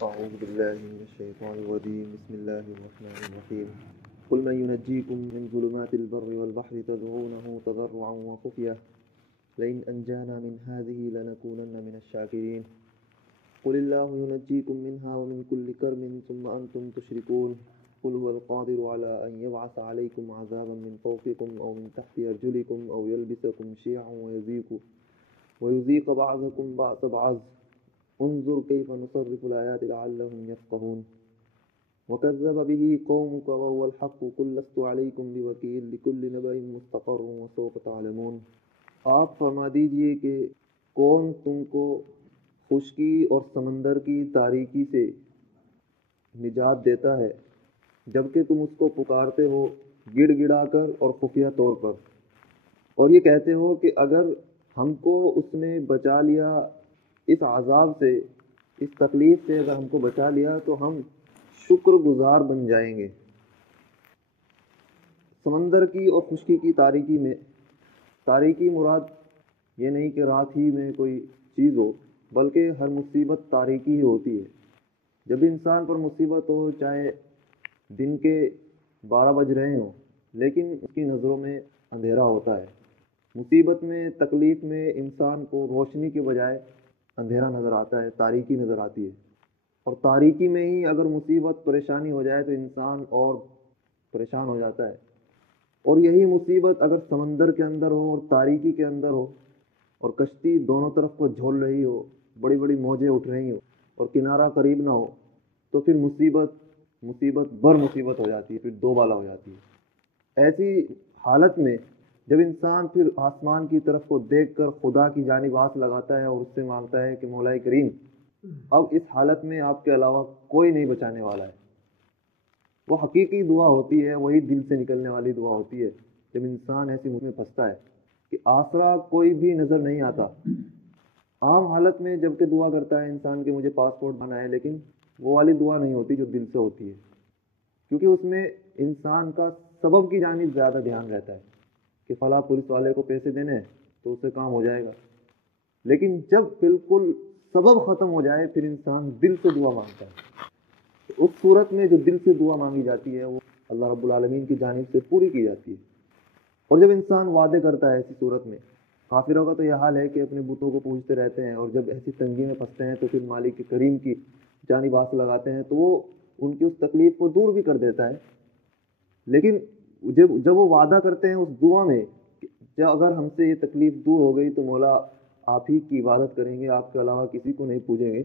أعوذ بالله من الشيطان الرجيم بسم الله الرحمن الرحيم قل من ينجيكم من ظلمات البر والبحر تدعونه تضرعا وخفية لئن أنجانا من هذه لنكونن من الشاكرين قل الله ينجيكم منها ومن كل كرب ثم أنتم تشركون قل هو القادر على أن يبعث عليكم عذابا من فوقكم أو من تحت أرجلكم أو يلبسكم شيعا ويذيق بعضكم بعض بعض انظر كيف نصرف الآيات لعلهم يفقهون وكذب به قومك وهو الحق قل لست عليكم بوكيل لكل نبأ مستقر وسوف تعلمون. آپ فرما دیجئے کہ کون تم کو خشکی اور سمندر کی تاریکی سے نجات دیتا ہے جبکہ تم اس کو پکارتے ہو گڑ گڑا کر اور خفیہ طور پر، اور یہ کہتے ہو کہ اگر ہم کو اس نے بچا لیا، اس عذاب سے، اس تکلیف سے اگر ہم کو بچا لیا تو ہم شکر گزار بن جائیں گے. سمندر کی اور خشکی کی تاریکی میں، تاریکی مراد یہ نہیں کہ رات ہی میں کوئی چیز ہو، بلکہ ہر مصیبت تاریکی ہی ہوتی ہے. جب انسان پر مصیبت ہو، چاہے دن کے 12 بج رہے ہوں، لیکن اس کی نظروں میں اندھیرا ہوتا ہے. مصیبت میں، تکلیف میں انسان کو روشنی کے بجائے اندھیرا نظر آتا ہے، تاریکی نظر آتی ہے. اور تاریکی میں ہی اگر مصیبت پریشانی ہو جائے تو انسان اور پریشان ہو جاتا ہے. اور یہی مصیبت اگر سمندر کے اندر ہو اور تاریکی کے اندر ہو اور کشتی دونوں طرف کو جھول رہی ہو، بڑی بڑی موجیں اٹھ رہی ہوں اور کنارہ قریب نہ ہو، تو پھر مصیبت بر مصیبت ہو جاتی ہے، پھر دو بالا ہو جاتی ہے. ایسی حالت میں جب انسان پھر آسمان کی طرف کو دیکھ کر خدا کی جانب آس لگاتا ہے اور اس سے مانگتا ہے کہ مولا کریم اب اس حالت میں آپ کے علاوہ کوئی نہیں بچانے والا ہے، وہ حقیقی دعا ہوتی ہے، وہی دل سے نکلنے والی دعا ہوتی ہے. جب انسان ایسی مجھ میں پھنستا ہے کہ آسرا کوئی بھی نظر نہیں آتا، عام حالت میں جب کہ دعا کرتا ہے انسان کہ مجھے پاسپورٹ بنا ہے، لیکن وہ والی دعا نہیں ہوتی جو دل سے ہوتی ہے، کیونکہ اس میں انسان کا سبب کی جانب زیادہ دھیان رہتا ہے کہ فلاں پولیس والے کو پیسے دینے ہیں تو اس سے کام ہو جائے گا. لیکن جب بالکل سبب ختم ہو جائے پھر انسان دل سے دعا مانگتا ہے. اس صورت میں جو دل سے دعا مانگی جاتی ہے وہ اللہ رب العالمین کی جانب سے پوری کی جاتی ہے. اور جب انسان وعدے کرتا ہے ایسی صورت میں، کافروں کا تو یہ حال ہے کہ اپنے بتوں کو پوجتے رہتے ہیں، اور جب ایسی تنگی میں پھنستے ہیں تو پھر مالک کریم کی جانب آس لگاتے ہیں تو وہ ان کی اس تکلیف کو دور بھی کر دیتا ہے. لیکن جب وہ وعدہ کرتے ہیں اس دعا میں کہ اگر ہم سے یہ تکلیف دور ہو گئی تو مولا آپ ہی کی عبادت کریں گے، آپ کے علاوہ کسی کو نہیں پوجیں گے،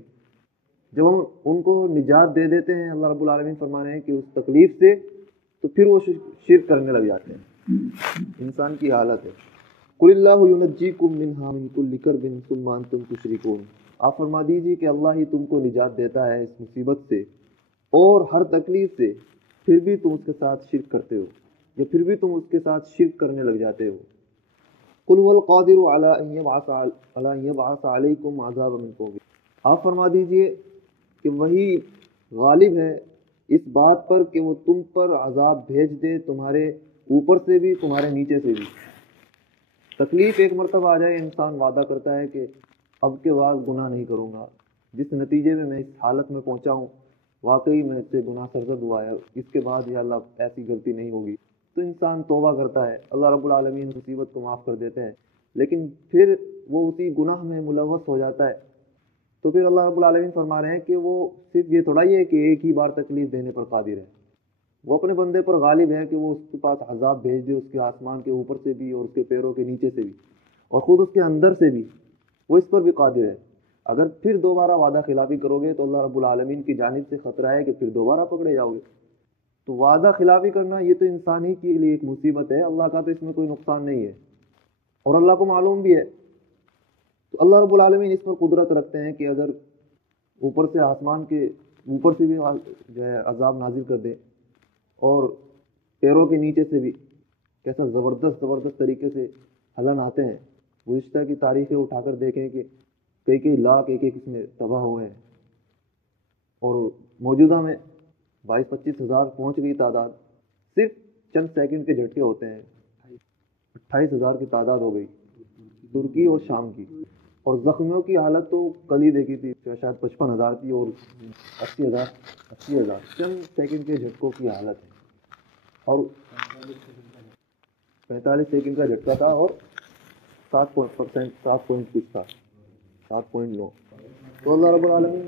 جب ہم ان کو نجات دے دیتے ہیں، اللہ رب العالمین فرما رہے ہیں کہ اس تکلیف سے، تو پھر وہ شرک کرنے لگ جاتے ہیں. انسان کی حالت ہے. قل اللہ ینجیکم منہا من کل کرب ثم انتم تشرکون. آپ فرما دیجیے کہ اللہ ہی تم کو نجات دیتا ہے اس مصیبت سے اور ہر تکلیف سے، پھر بھی تم اس کے ساتھ شرک کرتے ہو، یا پھر بھی تم اس کے ساتھ شرک کرنے لگ جاتے ہو. قل هو القادر علی ان یبعث علیکم عذابا من فوقکم. آپ فرما دیجئے کہ وہی غالب ہے اس بات پر کہ وہ تم پر عذاب بھیج دے، تمہارے اوپر سے بھی تمہارے نیچے سے بھی. تکلیف ایک مرتبہ آ جائے، انسان وعدہ کرتا ہے کہ اب کے بعد گناہ نہیں کروں گا، جس نتیجے میں میں اس حالت میں پہنچا ہوں واقعی میں اس سے گناہ سرزد ہوا ہے، اس کے بعد یا اللہ ایسی غلطی نہیں ہوگی. تو انسان توبہ کرتا ہے، اللہ رب العالمین مصیبت کو معاف کر دیتے ہیں. لیکن پھر وہ اسی گناہ میں ملوث ہو جاتا ہے، تو پھر اللہ رب العالمین فرما رہے ہیں کہ وہ صرف یہ تھوڑا ہی ہے کہ ایک ہی بار تکلیف دینے پر قادر ہے، وہ اپنے بندے پر غالب ہے کہ وہ اس کے پاس عذاب بھیج دے، اس کے آسمان کے اوپر سے بھی اور اس کے پیروں کے نیچے سے بھی اور خود اس کے اندر سے بھی، وہ اس پر بھی قادر ہے. اگر پھر دوبارہ وعدہ خلافی کرو گے تو اللہ رب العالمین کی جانب سے خطرہ ہے کہ پھر دوبارہ پکڑے جاؤ گے. تو وعدہ خلافی کرنا یہ تو انسان ہی کے لیے ایک مصیبت ہے، اللہ کا تو اس میں کوئی نقصان نہیں ہے اور اللہ کو معلوم بھی ہے. تو اللہ رب العالمین اس پر قدرت رکھتے ہیں کہ اگر اوپر سے آسمان کے اوپر سے بھی جو ہے عذاب نازل کر دے اور پیروں کے نیچے سے بھی، کیسا زبردست طریقے سے ہلن آتے ہیں. گزشتہ کی تاریخیں اٹھا کر دیکھیں کہ کئی لاکھ ایک اس میں تباہ ہوئے ہیں، اور موجودہ میں 22-25 ہزار پہنچ گئی تعداد. صرف چند سیکنڈ کے جھٹکے ہوتے ہیں 28 ہزار کی تعداد ہو گئی ترکی اور شام کی. اور زخمیوں کی حالت تو کل ہی دیکھی تھی، شاید 55,000 تھی اور 80,000 چند سیکنڈ کے جھٹکوں کی حالت ہے، اور 45 سیکنڈ کا جھٹکا تھا اور 7 پوائنٹ کچھ تھا، 7.9۔ تو اللہ رب العالمین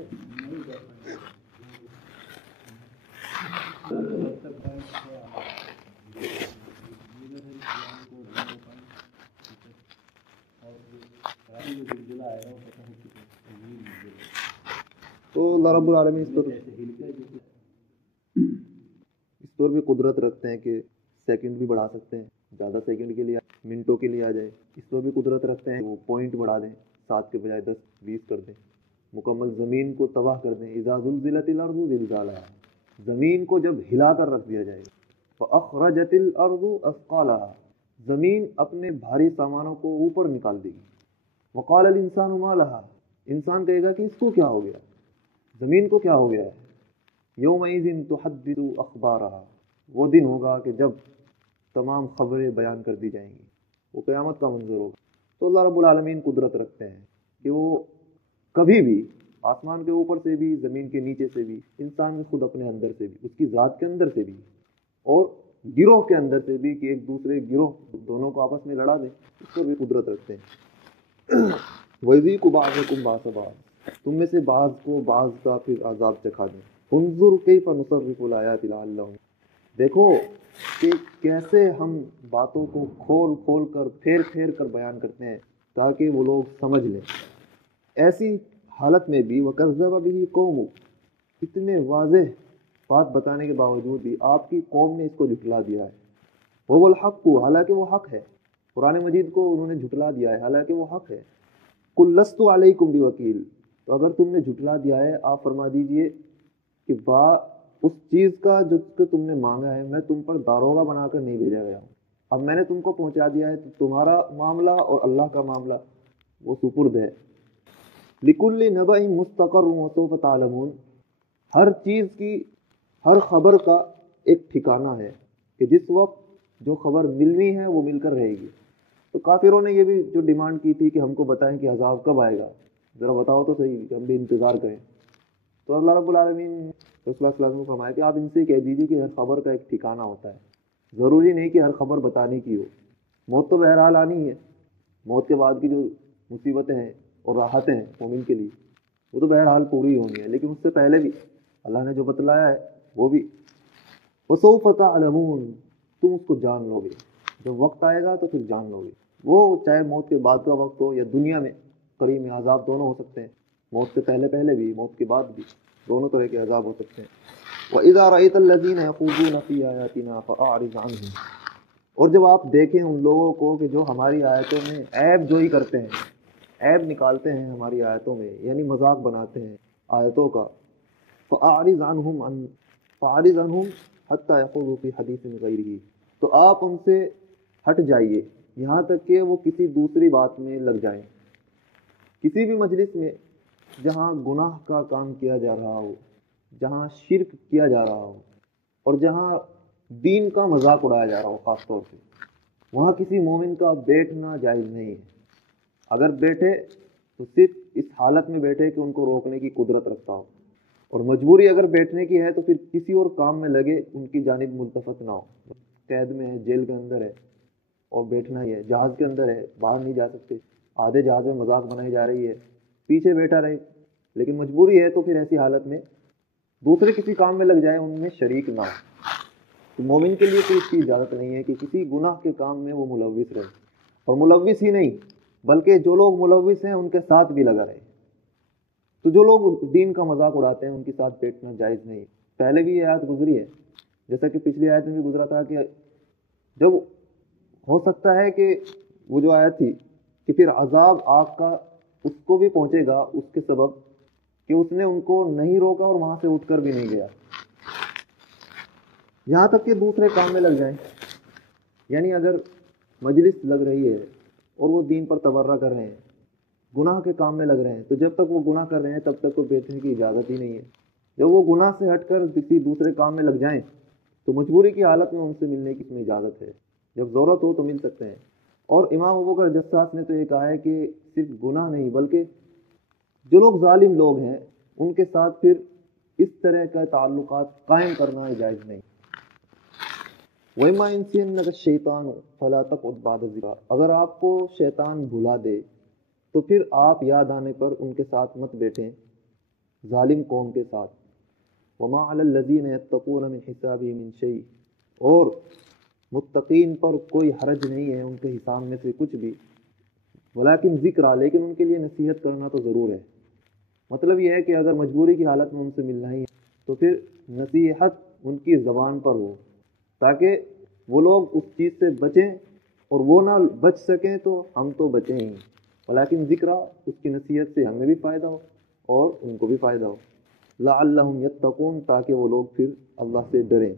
اس پر بھی قدرت رکھتے ہیں کہ سیکنڈ بھی بڑھا سکتے ہیں، زیادہ سیکنڈ کے لیے منٹوں کے لیے آ جائے، اس پر بھی قدرت رکھتے ہیں، وہ پوائنٹ بڑھا دیں، 7 کے بجائے 10 20 کر دیں، مکمل زمین کو تباہ کر دیں۔ اذا زلزلت الارض زلزالها، زمین کو جب ہلا کر رکھ دیا جائے گا، فاخرجت الارض اثقالها، زمین اپنے بھاری سامانوں کو اوپر نکال دے گی، وقال الانسان ما لها، انسان کہے گا کہ اس کو کیا ہو گیا، زمین کو کیا ہو گیا ہے، یومئذ تحدث اخبارها، وہ دن ہوگا کہ جب تمام خبریں بیان کر دی جائیں گی، وہ قیامت کا منظر ہوگا۔ تو اللہ رب العالمین قدرت رکھتے ہیں کہ وہ کبھی بھی آسمان کے اوپر سے بھی، زمین کے نیچے سے بھی، انسان کے خود اپنے اندر سے بھی، اس کی ذات کے اندر سے بھی، اور گروہ کے اندر سے بھی، کہ ایک دوسرے گروہ دونوں کو آپس میں لڑا دیں، اس پر بھی قدرت رکھتے ہیں۔ وَيُذِيقُ بَعْضَكُمْ بَأْسَ بَعْضٍ، تم میں سے بعض کو بعض کا پھر عذاب چکھا دیں۔ انظر کیف نصرف الآیات لعلہم، دیکھو کہ کیسے ہم باتوں کو کھول کھول کر، پھیر پھیر کر بیان کرتے ہیں تاکہ وہ لوگ سمجھ لیں۔ ایسی حالت میں بھی وَكَذَّبَ بِهِ قَوْمُكَ، اتنے واضح بات بتانے کے باوجود بھی آپ کی قوم نے اس کو جھٹلا دیا ہے۔ وَهُوَ الْحَقُّ، حالانکہ وہ حق ہے، قرآن مجید کو انہوں نے جھٹلا دیا ہے حالانکہ وہ حق ہے۔ قُلْ لَسْتُ عَلَيْكُمْ بِوَكِيلٍ، تو اگر تم نے جھٹلا دیا ہے، آپ فرما دیجئے کہ اس چیز کا جو کہ تم نے مانگا ہے، میں تم پر داروغہ بنا کر نہیں بھیجا گیا ہوں، اب میں نے تم کو پہنچا دیا ہے، تو تمہارا معاملہ اور اللہ کا معاملہ وہ سپرد ہے۔ لِكُلِّ نَبَإٍ مُسْتَقَرٌّ وَسَوْفَ تَعْلَمُونَ، ہر چیز کی، ہر خبر کا ایک ٹھکانہ ہے کہ جس وقت جو خبر ملنی ہے وہ مل کر رہے گی۔ تو کافروں نے یہ بھی جو ڈیمانڈ کی تھی کہ ہم کو بتائیں کہ عذاب کب آئے گا، ذرا بتاؤ تو صحیح کہ ہم بھی انتظار کریں۔ تو اللہ رب العالمین رسول اللہ صلی اللہ علیہ وسلم کو فرمایا کہ آپ ان سے کہہ دیجیے کہ ہر خبر کا ایک ٹھکانہ ہوتا ہے، ضروری نہیں کہ ہر خبر بتانے کی ہو، موت تو بہرحال آنی ہے، موت کے بعد کی جو مصیبتیں ہیں اور راحتیں ہیں مومن کے لیے وہ تو بہرحال پوری ہونی ہے، لیکن اس سے پہلے بھی اللہ نے جو بتلایا ہے وہ بھی وَسَوْفَ تَعْلَمُونَ، تم اس کو جان لو گے، جب وقت آئے گا تو پھر جان لو گے، وہ چاہے موت کے بعد کا وقت ہو یا دنیا میں قریب میں عذاب دونوں ہو سکتے ہیں، موت سے پہلے بھی، موت کے بعد بھی، دونوں طرح کے عذاب ہو سکتے ہیں۔ وَإِذَا رَأَيْتَ الَّذِينَ يَخُوضُونَ فِي آيَاتِنَا فَأَعْرِضْ عَنْهُمْ، اور جب آپ دیکھیں ان لوگوں کو کہ جو ہماری آیتوں میں عیب جوئی کرتے ہیں، عیب نکالتے ہیں ہماری آیتوں میں، یعنی مذاق بناتے ہیں آیتوں کا، فَأَعْرِضْ عَنْهُمْ حَتَّى يَخُوضُوا فِي حَدِيثٍ غَيْرِهِ، تو آپ ان سے ہٹ جائیے یہاں تک کہ وہ کسی دوسری بات میں لگ جائیں۔ کسی بھی مجلس میں جہاں گناہ کا کام کیا جا رہا ہو، جہاں شرک کیا جا رہا ہو، اور جہاں دین کا مذاق اڑایا جا رہا ہو، خاص طور سے وہاں کسی مومن کا بیٹھنا جائز نہیں ہے۔ اگر بیٹھے تو صرف اس حالت میں بیٹھے کہ ان کو روکنے کی قدرت رکھتا ہو، اور مجبوری اگر بیٹھنے کی ہے تو پھر کسی اور کام میں لگے، ان کی جانب ملتفت نہ ہو۔ قید میں ہے، جیل کے اندر ہے اور بیٹھنا ہی ہے، جہاز کے اندر ہے، باہر نہیں جا سکتے، آدھے جہاز میں مذاق بنائی جا رہی ہے، پیچھے بیٹھا رہے، لیکن مجبوری ہے تو پھر ایسی حالت میں دوسرے کسی کام میں لگ جائے، ان میں شریک نہ ہو۔ تو مومن کے لیے کوئی اس کی اجازت نہیں ہے کہ کسی گناہ کے کام میں وہ ملوث رہے، اور ملوث ہی نہیں بلکہ جو لوگ ملوث ہیں ان کے ساتھ بھی لگا رہے۔ تو جو لوگ دین کا مذاق اڑاتے ہیں ان کے ساتھ بیٹھنا جائز نہیں۔ پہلے بھی یہ آیت گزری ہے، جیسا کہ پچھلی آیت میں بھی گزرا تھا کہ جب ہو سکتا ہے کہ وہ جو آیت تھی کہ پھر عذاب آگ کا اس کو بھی پہنچے گا اس کے سبب کہ اس نے ان کو نہیں روکا اور وہاں سے اٹھ کر بھی نہیں گیا، یہاں تک کہ دوسرے کام میں لگ جائیں۔ یعنی اگر مجلس لگ رہی ہے اور وہ دین پر تبرہ کر رہے ہیں، گناہ کے کام میں لگ رہے ہیں، تو جب تک وہ گناہ کر رہے ہیں تب تک تو بیٹھنے کی اجازت ہی نہیں ہے۔ جب وہ گناہ سے ہٹ کر کسی دوسرے کام میں لگ جائیں تو مجبوری کی حالت میں ان سے ملنے کی اس میں اجازت ہے، جب ضرورت ہو تو مل سکتے ہیں، اور امام ابوبکر جساس نے تو یہ کہا ہے کہ صرف گناہ نہیں بلکہ جو لوگ ظالم لوگ ہیں ان کے ساتھ پھر اس طرح کا تعلقات قائم کرنا جائز نہیں. وَإِمَّا يَنْسِيَنَّكَ الشَّيْطَانُ فَلَا تَقْعُدْ بَعْدَ الذِّكْرَىٰ، اگر آپ کو شیطان بھلا دے تو پھر آپ یاد آنے پر ان کے ساتھ مت بیٹھیں، ظالم قوم کے ساتھ. وَمَا عَلَى الَّذِينَ يَتَّقُونَ مِنْ حِسَابِهِم مِّن شَيْءٍ، اور متقین پر کوئی حرج نہیں ہے ان کے حساب میں سے کچھ بھی. ولیکن ذکر، لیکن ان کے لیے نصیحت کرنا تو ضرور ہے. مطلب یہ ہے کہ اگر مجبوری کی حالت میں ان سے ملنا ہی ہے تو پھر نصیحت ان کی زبان پر ہو تاکہ وہ لوگ اس چیز سے بچیں، اور وہ نہ بچ سکیں تو ہم تو بچیں ہی. ولیکن ذکر، اس کی نصیحت سے ہمیں بھی فائدہ ہو اور ان کو بھی فائدہ ہو. لعلہم یتقون، تاکہ وہ لوگ پھر اللہ سے ڈریں.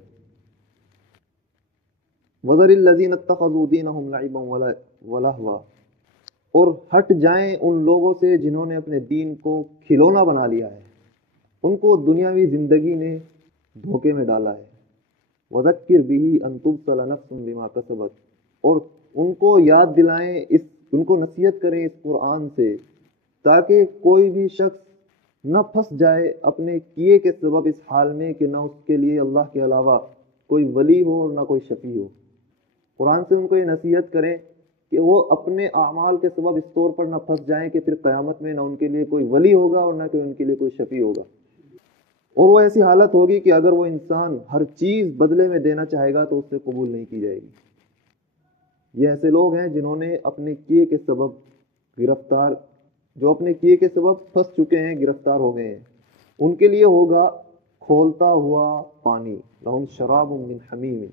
وَذَرِ الَّذِينَ اتَّخَذُوا دِينَهُمْ لَعِبًا وَلَهْوًا، اور ہٹ جائیں ان لوگوں سے جنہوں نے اپنے دین کو کھلونا بنا لیا ہے، ان کو دنیاوی زندگی نے دھوکے میں ڈالا ہے. وَذَكِّرْ بِهِ أَن تُبْصَلَ نَفْسٌ بِمَا كَسَبَتْ، اور ان کو یاد دلائیں، ان کو نصیحت کریں اس قرآن سے تاکہ کوئی بھی شخص نہ پھنس جائے اپنے کیے کے سبب اس حال میں کہ نہ اس کے لیے اللہ کے علاوہ کوئی ولی ہو اور نہ کوئی شفیع ہو. قرآن سے ان کو یہ نصیحت کریں کہ وہ اپنے اعمال کے سبب اس طور پر نہ پھنس جائیں کہ پھر قیامت میں نہ ان کے لیے کوئی ولی ہوگا اور نہ کہ ان کے لیے کوئی شفیع ہوگا. اور وہ ایسی حالت ہوگی کہ اگر وہ انسان ہر چیز بدلے میں دینا چاہے گا تو اس سے قبول نہیں کی جائے گی. یہ ایسے لوگ ہیں جنہوں نے اپنے کیے کے سبب جو اپنے کیے کے سبب پھنس چکے ہیں، گرفتار ہو گئے ہیں. ان کے لیے ہوگا کھولتا ہوا پانی، لہم شراب من حمیم،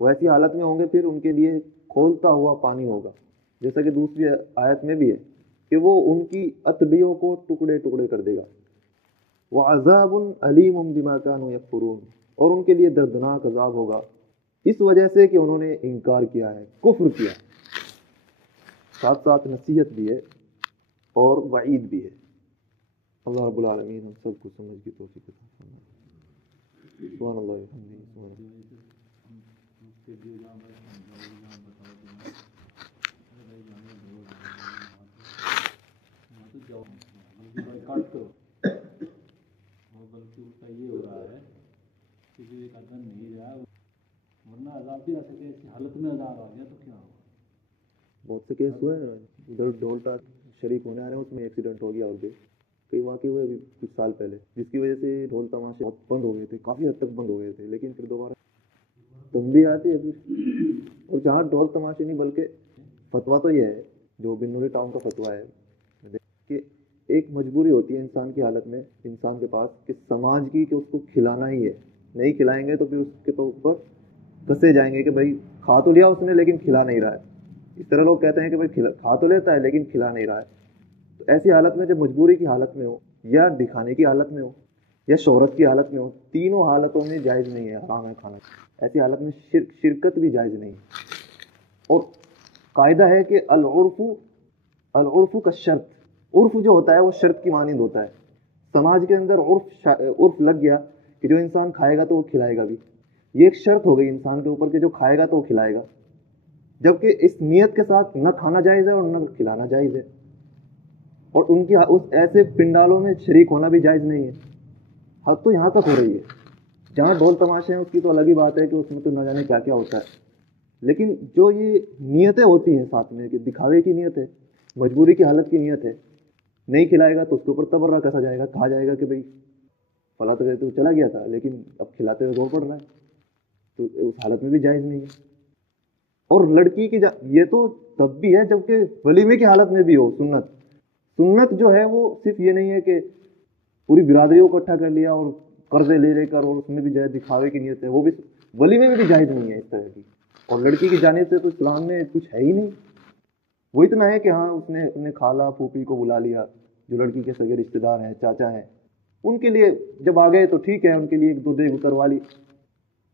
وہ ایسی حالت میں ہوں گے پھر ان کے لیے کھولتا ہوا پانی ہوگا. جیسا کہ دوسری آیت میں بھی ہے کہ وہ ان کی اتڑیوں کو ٹکڑے ٹکڑے کر دے گا. وعذاب علیم بما كانوا یکفرون، اور ان کے لیے دردناک عذاب ہوگا اس وجہ سے کہ انہوں نے انکار کیا ہے، کفر کیا. ساتھ ساتھ نصیحت بھی ہے اور وعید بھی ہے. اللہ رب العالمین ہم سب کو سمجھ کی توفیق عطا فرمائے. سبحان اللہ وبحمدہ، سبحان اللہ. بلکہ اس کا یہ ہو رہا ہے کہ جو ایک آدمی نہیں رہا ورنہ عذاب بھی آ سکے، ایسی حالت میں عذاب آ گیا تو کیا ہوگا. بہت سے کیس ہوئے ہیں ادھر ڈھولتا شریک ہونے آ رہے ہیں، اس میں ایکسیڈنٹ ہو گیا اور بھی کئی واقعے ہوئے ابھی کچھ سال پہلے، جس کی وجہ سے ڈھول تماشے بہت بند ہو گئے تھے، کافی حد تک بند ہو گئے تھے. لیکن پھر دوبارہ تنبیہ آتی ہے پھر. اور جہاں ڈھول تماشے نہیں بلکہ فتویٰ تو یہ ہے جو بنوری ٹاؤن کا فتویٰ ہے کہ ایک مجبوری ہوتی ہے انسان کی حالت میں، انسان کے پاس، کہ سماج کی کہ اس کو کھلانا ہی ہے. نہیں کھلائیں گے تو پھر اس کے اوپر کسے جائیں گے کہ بھائی کھا تو لیا اس نے لیکن کھلا نہیں رہا ہے. اس طرح لوگ کہتے ہیں کہ بھائی کھا تو لیتا ہے لیکن کھلا نہیں رہا ہے. تو ایسی حالت میں جب مجبوری کی حالت میں ہو یا دکھانے کی حالت میں ہو یا شہرت کی حالت میں ہو، تینوں حالتوں میں جائز نہیں ہے، حرام ہے کھانا. ایسی حالت میں شرکت بھی جائز نہیں ہے. اور قاعدہ ہے کہ العرف کا شرط، عرف جو ہوتا ہے وہ شرط کی مانند ہوتا ہے. سماج کے اندر عرف لگ گیا کہ جو انسان کھائے گا تو وہ کھلائے گا بھی. یہ ایک شرط ہو گئی انسان کے اوپر کہ جو کھائے گا تو وہ کھلائے گا، جبکہ اس نیت کے ساتھ نہ کھانا جائز ہے اور نہ کھلانا جائز ہے. اور ان کی اس ایسے پنڈالوں میں شریک ہونا بھی جائز نہیں ہے. حد تو یہاں تک ہو رہی ہے. جہاں ڈھول تماشے ہیں اس کی تو الگ ہی بات ہے کہ اس میں تو نہ جانے کیا کیا ہوتا ہے. لیکن جو یہ نیتیں ہوتی ہیں ساتھ میں کہ دکھاوے کی نیت ہے، مجبوری کی حالت کی نیت ہے، نہیں کھلائے گا تو اس کے اوپر تبرہ کسا جائے گا، کہا جائے گا کہ بھائی فلاں تو چلا گیا تھا لیکن اب کھلاتے ہوئے رو پڑ رہا ہے، تو اس حالت میں بھی جائز نہیں ہے. اور لڑکی کی یہ تو تب بھی ہے جبکہ ولیمے کی حالت میں بھی ہو. سنت جو ہے وہ صرف یہ نہیں ہے کہ پوری برادری کو اکٹھا کر لیا اور قرضے لے کر اور اس میں بھی جائز دکھاوے کی نیت ہے، وہ بھی ولیمے میں بھی جائز نہیں ہے اس طرح کی. اور لڑکی کی جانب سے تو اسلام میں کچھ ہے ہی نہیں. وہ اتنا ہے کہ ہاں اس نے اپنے خالہ پھوپھی کو بلا لیا جو لڑکی کے سگے رشتے دار ہیں، چاچا ہیں، ان کے لیے جب آ گئے تو ٹھیک ہے، ان کے لیے ایک دو دیگ اتروا لی.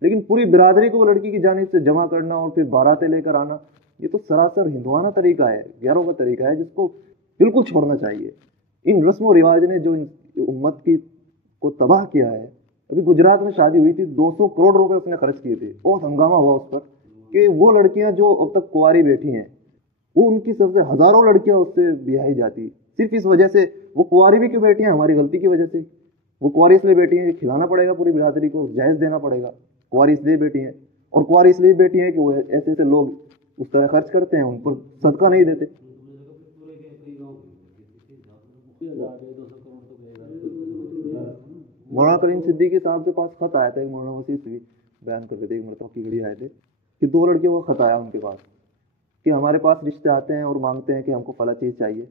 لیکن پوری برادری کو لڑکی کی جانب سے جمع کرنا اور پھر باراتیں لے کر آنا، یہ تو سراسر ہندوانہ طریقہ ہے، غیروں کا طریقہ ہے، جس کو بالکل چھوڑنا چاہیے. ان رسم و رواج نے جو امت کو تباہ کیا ہے. ابھی گجرات میں شادی ہوئی تھی، 200 کروڑ روپے اس نے خرچ کیے تھے. بہت ہنگامہ ہوا اس پر کہ وہ لڑکیاں جو اب تک کنواری بیٹھی ہیں وہ ان کی سب سے ہزاروں لڑکیاں اس سے بیاہی جاتی صرف اس وجہ سے. وہ کنواری بھی کیوں بیٹھی ہیں؟ ہماری غلطی کی وجہ سے. وہ کنواری اس لیے بیٹھی ہیں کہ کھلانا پڑے گا پوری برادری کو, جائز دینا پڑے گا. کنواری اس لیے بیٹھی ہیں, اور کنواری اس لیے بیٹھی ہیں کہ وہ ایسے ایسے لوگ اس طرح خرچ کرتے ہیں, ان پر صدقہ نہیں دیتے. مولانا کریم صدیقی صاحب کے پاس خط آیا تھا, ایک مولانا وسیع سے بھی بیان کر کے تھے, ایک مرتبہ کی گھڑی آئے تھے کہ 2 لڑکیوں کا خط آیا ان کے پاس کہ ہمارے پاس رشتے آتے ہیں اور مانگتے ہیں کہ ہم کو فلاں چیز چاہیے,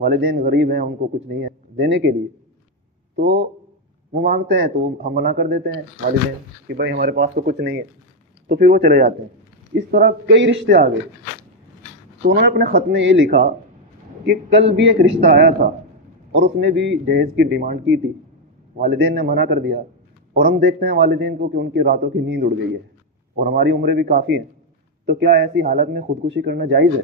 والدین غریب ہیں, ان کو کچھ نہیں ہے دینے کے لیے, تو وہ مانگتے ہیں تو ہم منع کر دیتے ہیں والدین کہ بھائی ہمارے پاس تو کچھ نہیں ہے, تو پھر وہ چلے جاتے ہیں. اس طرح کئی رشتے آ گئے. تو انہوں نے اپنے خط میں یہ لکھا کہ کل بھی ایک رشتہ آیا تھا اور اس نے بھی جہیز کی ڈیمانڈ کی تھی, والدین نے منع کر دیا, اور ہم دیکھتے ہیں والدین کو کہ ان کی راتوں کی نیند اڑ گئی ہے اور ہماری عمریں بھی کافی ہیں, تو کیا ایسی حالت میں خودکشی کرنا جائز ہے؟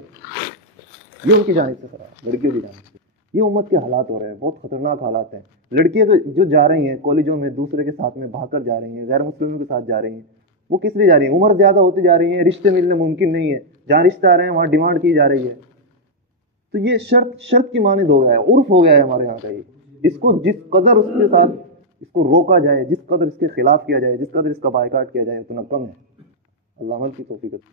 یہ ان کی جانب سے خراب, لڑکیوں کی جانب سے. یہ امت کے حالات ہو رہے ہیں, بہت خطرناک حالات ہیں. لڑکیاں جو جا رہی ہیں کالجوں میں دوسرے کے ساتھ میں بھاگ کر جا رہی ہیں, غیر مسلموں کے ساتھ جا رہی ہیں, وہ کس لیے جا رہی ہیں؟ عمر زیادہ ہوتی جا رہی ہیں, رشتے ملنے ممکن نہیں ہے, جہاں رشتے آ رہے ہیں وہاں ڈیمانڈ کی جا رہی ہے. تو یہ شرط کی مانند ہو گیا ہے, عرف ہو گیا ہے ہمارے یہاں کا. یہ اس کو جس قدر اس کے ساتھ اس کو روکا جائے, جس قدر اس کے خلاف کیا جائے, جس قدر اس کا بائیکاٹ کیا جائے, اتنا کم ہے. اللہ عمل کی توفیق عطا.